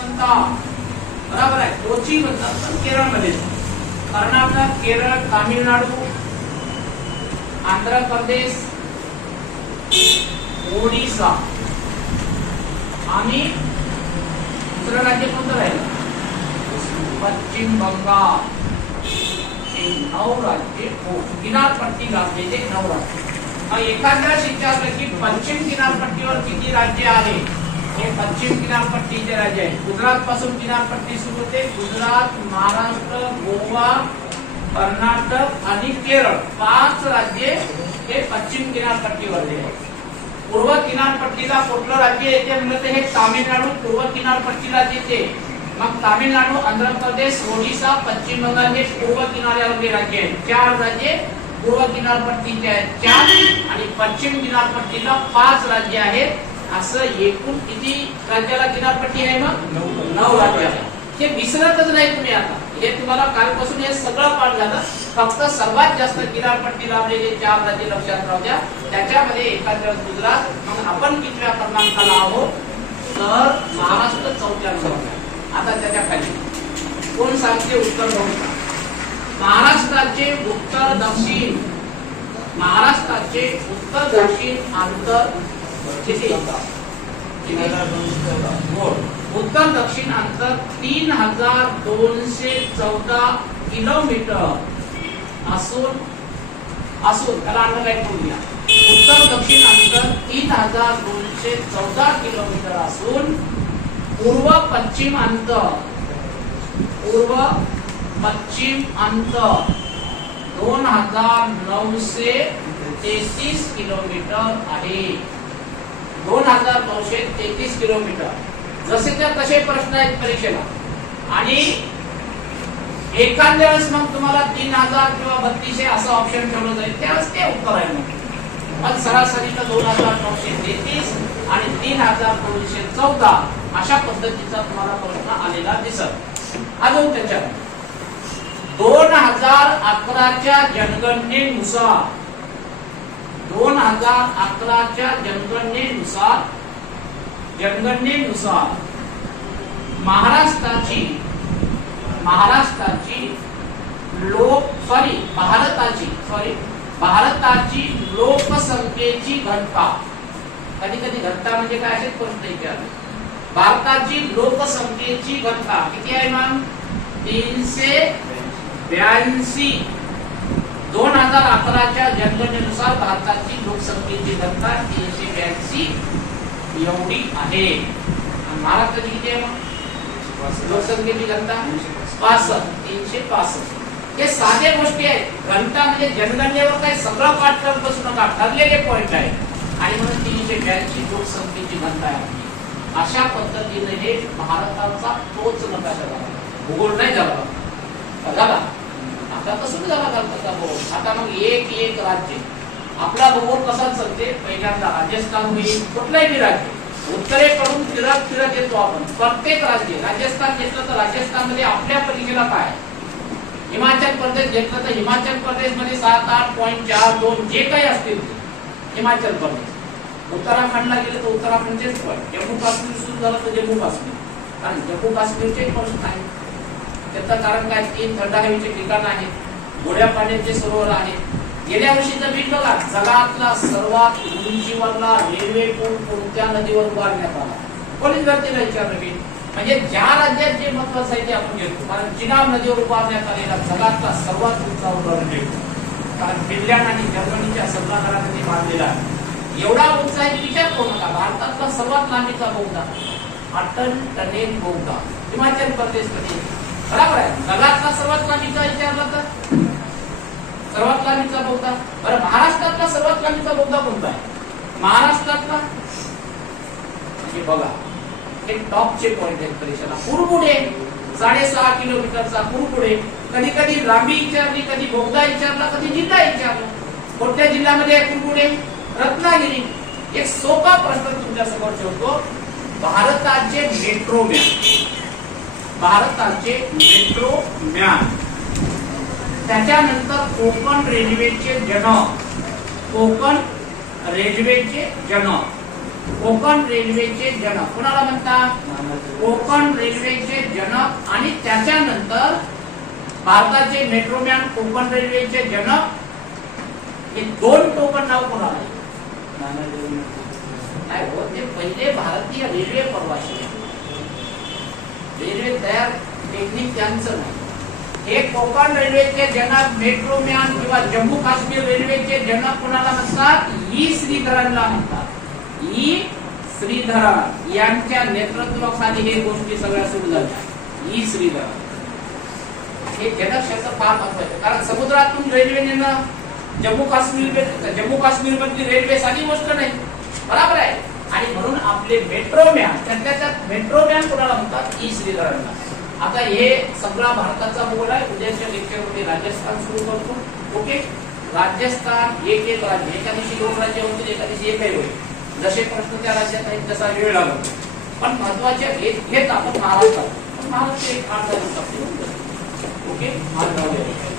म्हणतात बरोबर आहे. कोची म्हणतात पण केरळमध्ये. कर्नाटक केरळ तामिळनाडू आंध्र प्रदेश ओडिसा आणि दुसरं राज्य कोणतं राहिलं? पश्चिम बंगाल. हे नऊ राज्य हो किनारपट्टी गाजलेले नऊ राज्य. मग एखाद्या विचारलं पश्चिम किनारपट्टीवर किती राज्य आहे हे पश्चिम किनारपट्टीचे राज्य आहे गुजरात पासून किनारपट्टी सुरू होते गुजरात महाराष्ट्र गोवा कर्नाटक आणि केरळ. पाच राज्ये हे पश्चिम किनारपट्टीवरले आहेत. पूर्व किनारपट्टीला कुठलं राज्य येते म्हणलं तर हे तामिळनाडू. पूर्व किनारपट्टीला येते मग तामिळनाडू आंध्र प्रदेश ओडिशा पश्चिम बंगाल हे पूर्व किनाऱ्यावरले राज्य आहेत. चार राज्ये पूर्व किनारपट्टीचे आहेत. चार आणि पश्चिम किनारपट्टीला पाच राज्य आहेत. असं एकूण किती राज्याला किनारपट्टी आहे मग? नऊ राज्य हे विसरतच नाही तुम्ही आता. हे तुम्हाला कालपासून हे सगळं पाठ झालं. फक्त सर्वात जास्त किनारपट्टी लाभलेले चार राज्य लक्षात राहू द्या. त्याच्यामध्ये एखाद्या गुजरात. मग आपण कितव्या क्रमांकाला आहोत? तर महाराष्ट्र चौथ्या क्रमांकाला आता त्याच्याखाली. कोण सांगते उत्तर बघू महाराष्ट्राचे उत्तर दक्षिण. महाराष्ट्राचे उत्तर दक्षिण अंतर किती उत्तर दक्षिण अंतर तीन हजार दोनशे चौदा किलोमीटर. असून असून त्याला अंडरलाईन करूया उत्तर दक्षिण अंतर तीन हजार दोनशे चौदा किलोमीटर असून पूर्व पश्चिम अंतर पूर्व पश्चिम अंतर दोन हजार नऊशे तेहतीस किलोमीटर आहे. दोन हजार नऊशे तेहतीस किलोमीटर. जसे त्या तसे प्रश्न आहेत परीक्षेला. आणि एखाद्या वेळेस मग तुम्हाला तीन हजार किंवा बत्तीसशे असं ऑप्शन ठेवलं जाईल. त्यावेळेस ते उत्तर आहे मग. सरासरीचं दोन हजार नऊशे तेहतीस आणि तीन हजार दोनशे चौदा अशा पद्धतीचा तुम्हाला प्रश्न आलेला दिसत. अजून त्याच्यात. दोन हजार अकराच्या जनगणनेनुसार दोन हजार अकराच्या जनगणनेनुसार जनगणनेनुसार महाराष्ट्राची महाराष्ट्राची लोक सॉरी भारताची सॉरी भारताची लोकसंख्येची घनता कधी कधी घटता म्हणजे काय असेच प्रश्न विचारले. भारताची लोकसंख्येची घनता किती आहे मॅम? तीनशे ब्याऐंशी. हजार अकराच्या जनगणनेनुसार भारताची लोकसंख्येची घनता तीनशे ब्याऐंशी एवढी आहे. महाराष्ट्राची किती आहे मग? लोकसंख्येची घनता पासष्ट. तीनशे पासष्ट. हे साधे गोष्टी आहेत. घनता म्हणजे जनगणनेवर काही सगळं पाठ करत बसू नका ठरलेले पॉइंट आहे आणि म्हणून तीनशे ब्याऐंशी लोकसंख्येची घनता आहे. अशा पद्धतीने हे भारताचा तोच नकाशा झाला. भूगोल नाही झाला. झाला. आता तर सुरू झाला भारताचा भूगोल आता मग एक एक राज्य. आपला भूगोल कसा चालते पहिल्यांदा राजस्थान होईल कुठलंही राज्य. उत्तरेकडून फिरत फिरत येतो आपण. प्रत्येक राज्य. राजस्थान घेतलं तर राजस्थानमध्ये आपल्या परीक्षेला काय? हिमाचल प्रदेश घेतलं तर हिमाचल प्रदेशमध्ये सात आठ पॉईंट चार दोन जे काही असतील हिमाचल प्रदेश. उत्तराखंडला गेले तर उत्तराखंडचेच पण जम्मू काश्मीर सुरू झालं तर जम्मू काश्मीर कारण जम्मू काश्मीरचे प्रश्न आहे. त्याचं कारण काय? तीन थंड हवेचे ठिकाण आहे. गोड्या पाण्याचे सरोवर आहे. गेल्या वर्षीचं बीट बघा जगातला सर्वात उंचीवरला रेल्वे पूल कोणत्या नदीवर उभारण्यात आला? कोणीच भरतीला विचारलं बीट म्हणजे ज्या राज्यात जे महत्वाचं आहे ते आपण घेतो. कारण चिनाब नदीवर उभारण्यात आलेला जगातला सर्वात उंचा उभारण कारण फिनलँड आणि जर्मनीच्या सल्लागारांनी बांधलेला आहे. एवढा उंच आहे की विचार करू नका. भारतातला सर्वात लांबीचा बोगदा. अटल टनेल बोगदा. हिमाचल प्रदेशमध्ये बरोबर आहे. जगातला सर्वात लांबीचा विचारला तर सर्वात लांबीचा बोगदा? बरं महाराष्ट्रातला सर्वात लांबीचा बोगदा कोणता आहे? महाराष्ट्रातला? म्हणजे बघा हे टॉपचे पॉइंट आहेत परीक्षेला. कुरबुडे साडेसहा किलोमीटरचा कुरबुडे कधी कधी लांबी विचारली कधी बोगदा विचारला कधी जिल्हा विचारला. कोणत्या जिल्ह्यामध्ये आहे कुरबुडे रत्नागिरी. एक सोपा प्रश्न तुमच्यासमोर ठेवतो भारताचे मेट्रो मॅप भारताचे मेट्रो मॅन त्याच्यानंतर कोकण रेल्वेचे जनक. कोकण रेल्वेचे जनक. कोकण रेल्वेचे जनक. कोणाला म्हणतात कोकण रेल्वेचे जनक आणि त्याच्यानंतर भारताचे मेट्रोमॅन कोकण रेल्वेचे जनक. हे दोन टोकन नाव कोणाला आहे? नाही हो ते पहिले भारतीय रेल्वे प्रवासी आहेत. रेल्वे तयार टेक्निक त्यांचं नाही. हे कोकण रेल्वेचे जनक मेट्रोमॅन किंवा जम्मू काश्मीर रेल्वेचे जनक कोणाला म्हणतात ई श्रीधरनला म्हणतात. ई श्रीधरन यांच्या नेतृत्वाखाली हे गोष्टी सगळ्या सुरू झाल्या. ई श्रीधरन. हे जनक शब्द फार महत्त्वाचे कारण समुद्रातून रेल्वे नेणं जम्मू काश्मीर जम्मू काश्मीर मधली रेल्वे साधी गोष्ट नाही. बरोबर आहे. आणि म्हणून आपले मेट्रोमॅन त्यातल्या त्यात मेट्रोमॅन कोणाला म्हणतात? ई श्रीधरांना आता हे सगळा भारताचा बोल आहे. उद्याच्या लेक्चरमध्ये राजस्थान सुरू करतो. ओके? राजस्थान एक एक राज्य. एका दिवशी दोन राज्य होतील एका दिवशी एकही होईल जसे प्रश्न त्या राज्यात आहेत तसा वेळ लागतो पण महत्त्वाचे घेत घेत आपण महाराष्ट्रात. महाराष्ट्र एक आठ दिवसात ओके?